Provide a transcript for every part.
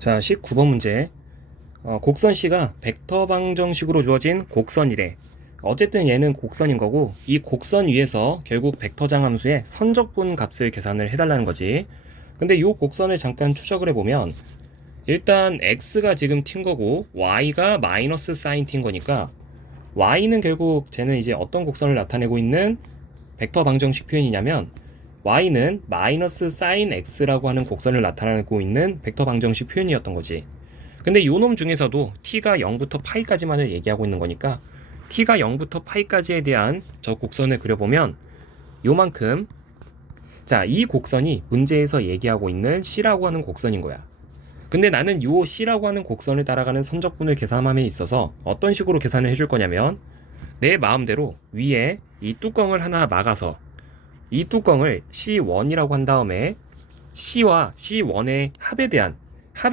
자, 19번 문제. 곡선 C가 벡터 방정식으로 주어진 곡선이래. 어쨌든 얘는 곡선인 거고, 이 곡선 위에서 결국 벡터장 함수의 선적분 값을 계산을 해달라는 거지. 근데 이 곡선을 잠깐 추적을 해보면, 일단 x가 지금 t인 거고, y가 마이너스 사인 t인 거니까, y는 결국 쟤는 이제 어떤 곡선을 나타내고 있는 벡터 방정식 표현이냐면, y는 마이너스 사인 x라고 하는 곡선을 나타내고 있는 벡터 방정식 표현이었던 거지. 근데 요 놈 중에서도 t가 0부터 파이까지만을 얘기하고 있는 거니까 t가 0부터 파이까지에 대한 저 곡선을 그려보면 요만큼, 자, 이 곡선이 문제에서 얘기하고 있는 c라고 하는 곡선인 거야. 근데 나는 요 c라고 하는 곡선을 따라가는 선적분을 계산함에 있어서 어떤 식으로 계산을 해줄 거냐면, 내 마음대로 위에 이 뚜껑을 하나 막아서 이 뚜껑을 C1이라고 한 다음에 C와 C1의 합에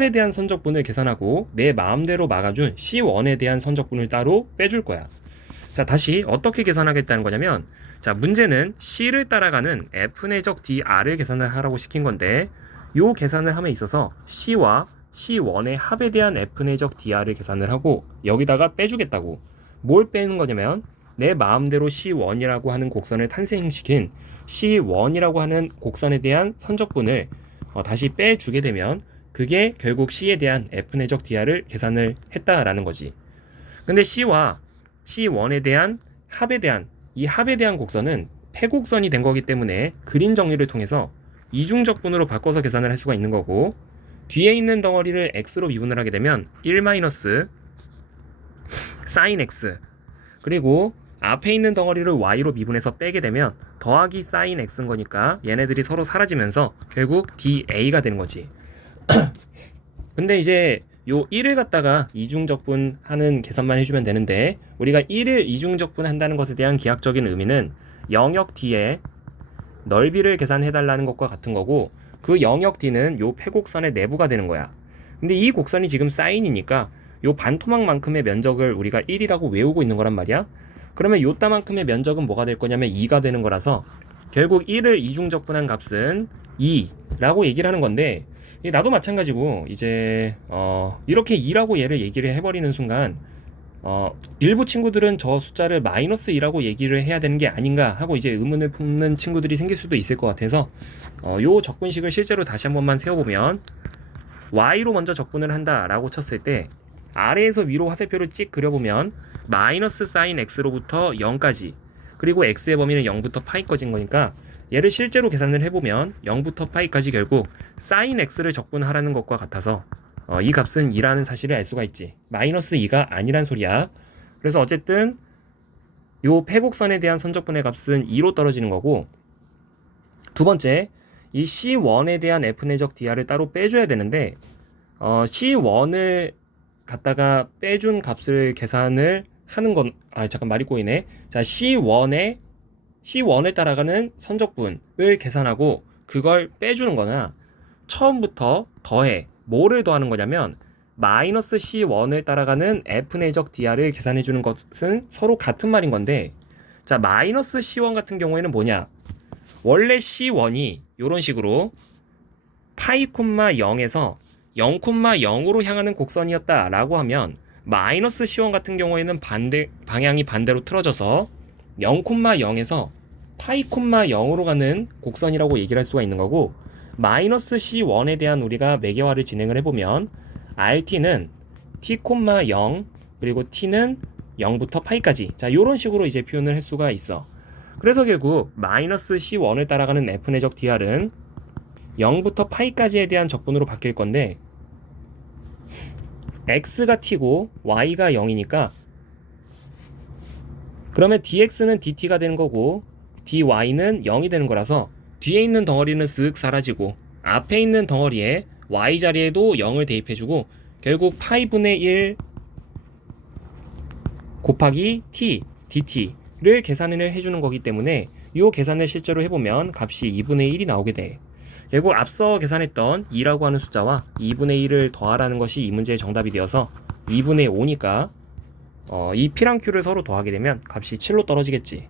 대한 선적분을 계산하고 내 마음대로 막아준 C1에 대한 선적분을 따로 빼줄 거야. 자, 다시 어떻게 계산하겠다는 거냐면, 자, 문제는 C를 따라가는 F내적 DR을 계산을 하라고 시킨 건데, 요 계산을 함에 있어서 C와 C1의 합에 대한 F내적 DR을 계산을 하고 여기다가 빼주겠다고. 뭘 빼는 거냐면, 내 마음대로 C1이라고 하는 곡선을 탄생시킨 C1이라고 하는 곡선에 대한 선적분을 다시 빼주게 되면 그게 결국 C에 대한 F내적 DR을 계산을 했다라는 거지. 근데 C와 C1에 대한 합에 대한 곡선은 패곡선이 된 거기 때문에 그림 정리를 통해서 이중적분으로 바꿔서 계산을 할 수가 있는 거고, 뒤에 있는 덩어리를 x로 미분을 하게 되면 1 마이너스 사인 x, 그리고 앞에 있는 덩어리를 y로 미분해서 빼게 되면 더하기 사인 x인 거니까 얘네들이 서로 사라지면서 결국 da가 되는 거지. 근데 이제 요 1을 갖다가 이중적분하는 계산만 해주면 되는데, 우리가 1을 이중적분한다는 것에 대한 기하학적인 의미는 영역 D의 넓이를 계산해달라는 것과 같은 거고, 그 영역 D는 요 패곡선의 내부가 되는 거야. 근데 이 곡선이 지금 사인이니까 요 반토막만큼의 면적을 우리가 1이라고 외우고 있는 거란 말이야. 그러면 요따만큼의 면적은 뭐가 될 거냐면 2가 되는 거라서 결국 1을 이중적분한 값은 2라고 얘기를 하는 건데, 나도 마찬가지고 이제 이렇게 2라고 얘를 얘기를 해버리는 순간 일부 친구들은 저 숫자를 마이너스 2라고 얘기를 해야 되는 게 아닌가 하고 이제 의문을 품는 친구들이 생길 수도 있을 것 같아서 요 적분식을 실제로 다시 한 번만 세워보면, y로 먼저 적분을 한다라고 쳤을 때 아래에서 위로 화살표를 찍 그려보면 마이너스 사인 x로부터 0까지, 그리고 x의 범위는 0부터 파이까지인 거니까 얘를 실제로 계산을 해보면 0부터 파이까지 결국 사인 x를 적분하라는 것과 같아서 이 값은 2라는 사실을 알 수가 있지. 마이너스 2가 아니란 소리야. 그래서 어쨌든 요 패곡선에 대한 선적분의 값은 2로 떨어지는 거고, 두 번째, 이 C1에 대한 F내적 DR을 따로 빼줘야 되는데, C1을 갖다가 빼준 값을 계산을 하는 건, 잠깐 말이 꼬이네. 자, C1을 따라가는 선적분을 계산하고 그걸 빼주는 거나, 처음부터 더해. 뭐를 더하는 거냐면 마이너스 C1을 따라가는 F내적 DR을 계산해 주는 것은 서로 같은 말인 건데, 자, 마이너스 C1 같은 경우에는 뭐냐, 원래 C1이 이런 식으로 파이 콤마 0에서 0 콤마 0으로 향하는 곡선이었다 라고 하면, 마이너스 C1 같은 경우에는 방향이 반대로 틀어져서 0 콤마 0에서 파이 콤마 0으로 가는 곡선이라고 얘기를 할 수가 있는 거고, 마이너스 C1에 대한 우리가 매개화를 진행을 해보면 RT는 T, 0 그리고 T는 0부터 파이까지, 자, 요런 식으로 이제 표현을 할 수가 있어. 그래서 결국 마이너스 C1을 따라가는 F내적 DR은 0부터 파이까지에 대한 적분으로 바뀔 건데, X가 T고 Y가 0이니까 그러면 DX는 DT가 되는 거고 DY는 0이 되는 거라서 뒤에 있는 덩어리는 쓱 사라지고 앞에 있는 덩어리에 y 자리에도 0을 대입해주고 결국 파이분의 1 곱하기 t, dt를 계산을 해주는 거기 때문에 이 계산을 실제로 해보면 값이 2분의 1이 나오게 돼. 결국 앞서 계산했던 2라고 하는 숫자와 2분의 1을 더하라는 것이 이 문제의 정답이 되어서 2분의 5니까 이 P랑 Q를 서로 더하게 되면 값이 7로 떨어지겠지.